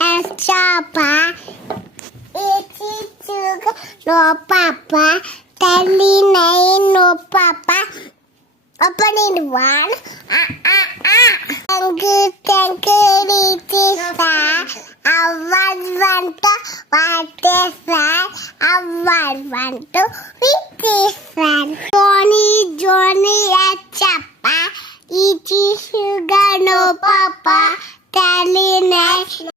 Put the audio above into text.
and Chapa. It is sugar, no papa. Telly nine, no papa. Open it one. Thank you, it is sad. I want to what is sad. I want to it is sad. Johnny and Chapa. It is sugar, no papa. Telly nine.